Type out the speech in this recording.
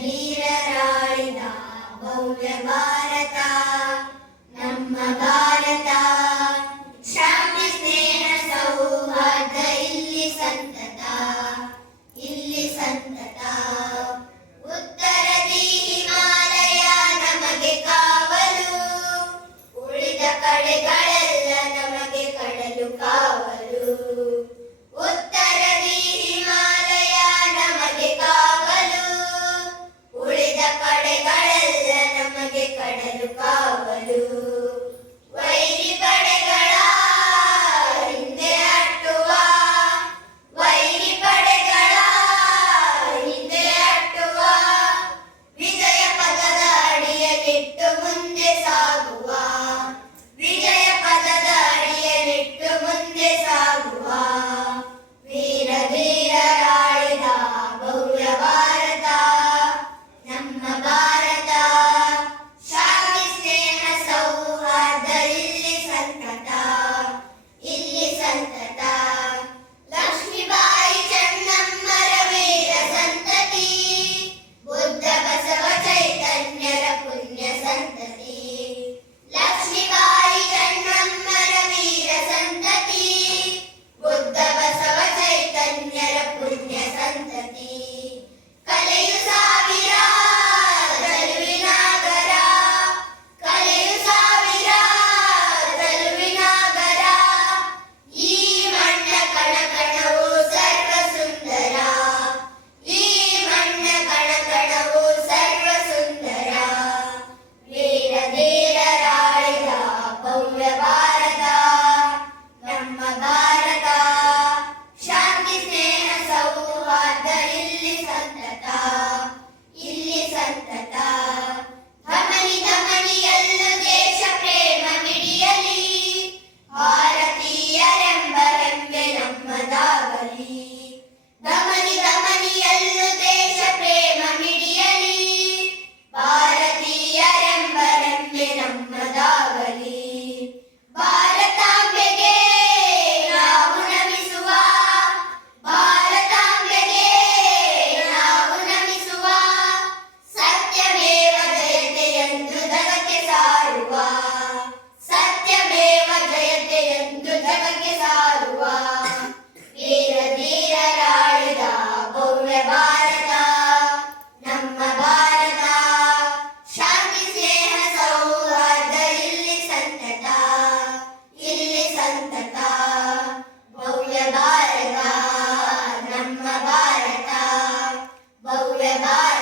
ಧೀರರಾಳಿದ ಭವ್ಯ ಭಾರತ ನಮ್ಮ ಭಾರತ. ಶಾಂತಿ ಸ್ನೇಹ ಸೌಹಾರ್ದ ಇಲ್ಲಿ ಸಂತತ, ಇಲ್ಲಿ ಸಂತತ. ಉತ್ತರದಿ ಹಿಮಾಲಯ ನಮಗೆ ಕಾವಲು, ಉಳಿದ ಕಡೆಗಳೆಲ್ಲ ನಮಗೆ ಕಡಲು ಕಾವಲು. ಉತ್ತರದಿ ಹಿಮಾಲಯ ನಮಗೆ ಕಾವಲು, ಉಳಿದ ಕಡೆಗಳೆಲ್ಲ ನಮಗೆ ಕಡಲು ಕಾವಲು. ವೈರಿ ಪಡೆಗಳ ಹಿಂದೆ ಅಟ್ಟುವ, ವೈರಿ ಪಡೆಗಳ ಹಿಂದೆ ಅಟ್ಟುವ, ವಿಜಯ ಪದದ ಅಡಿಯಲ್ಲಿಟ್ಟು ಮುಂದೆ ಸಾಗುವ, ವಿಜಯ ಪದದ ಅಡಿಯಲ್ಲಿಟ್ಟು ಮುಂದೆ ಸಾಗುವ. ವೀರ ಧೀರರಾಳಿದ ಭವ್ಯ ಭಾರತ ನಮ್ಮ ಭಾರತ. ಶಾಂತಿ ಸ್ನೇಹ ಸೌಹಾರ್ದ ಇಲ್ಲಿ ಸಂತತ, ಇಲ್ಲಿ ಸಂತತ. ಲಕ್ಷ್ಮೀಬಾಯಿ ಚೆನ್ನಮ್ಮರ ವೀರ ಸಂತತಿ, ಬುದ್ಧ ಬಸವ ಚೈತನ್ಯರ ಪುಣ್ಯ ಸಂತತಿ. ಲಕ್ಷ್ಮೀಬಾಯಿ ಚೆನ್ನಮ್ಮರ ವೀರ ಸಂತತಿ, ಬುದ್ಧ ಬಸವ ಚೈತನ್ಯರ ಪುಣ್ಯ ಸಂತತಿ. ಕಲೆಯು ಸಾವಿರ ತಲುವಿನಾಗರ, ಕಲೆಯು ಸಾವಿರ ತಲುವಿನಾಗರ. ಈ ಮಣ್ಣ ಕಣಕಣವು ಸರ್ವ ಸುಂದರ, ಈ ಮಣ್ಣ ಕಣಕಣವು ಸರ್ವ ಸುಂದರ. ವೀರ ಧೀರರಾಳಿದ ಭವ್ಯ ಭಾರತ ನಮ್ಮ ಭಾರತ. ಶಾಂತಿ ಸ್ನೇಹ ಸೌಹಾರ್ದ ಇಲ್ಲಿ ಸಂತತ, ಇಲ್ಲಿ ಸಂತತ. ಧಮನಿ ಧಮನಿಯಲ್ಲೂ ದೇಶ ಪ್ರೇಮ ಮಿಡಿಯಲಿ, ಭಾರತೀಯರೆಂಬ ಹೆಮ್ಮೆ ನಮ್ಮದಾಗಲಿ. ಧಮನಿ ಧಮನಿಯಲ್ಲೂ ದೇಶ ಪ್ರೇಮ ಮಿಡಿಯಲಿ, ಭಾರತೀಯರೆಂಬ ಹೆಮ್ಮೆ ನಮ್ಮದಾಗಲಿ. ಭಾರತಾಂಬೆಗೆ ನಾವು ನಮಿಸುವ, ಭಾರತಾಂಬೆಗೆ ನಾವು ನಮಿಸುವ. ಸತ್ಯಮೇವ ಜಯತೆ ಎಂದು ಜಗಕ್ಕೆ ಸಾರುವ, ಸತ್ಯಮೇವ ಜಯತೆ ಎಂದು ಜಗಕ್ಕೆ ಸಾರುವ. ವೀರ ಧೀರರಾಳಿದ ಭವ್ಯ ಭಾರತ ನಮ್ಮ ಭಾರತ. ಶಾಂತಿ ಸ್ನೇಹ ಸೌಹಾರ್ದ ಇಲ್ಲಿ ಸಂತತ, ಇಲ್ಲಿ ಸಂತತ. ಭವ್ಯ ಭಾರತ ನಮ್ಮ ಭಾರತ, ಭವ್ಯ ಭಾರತ.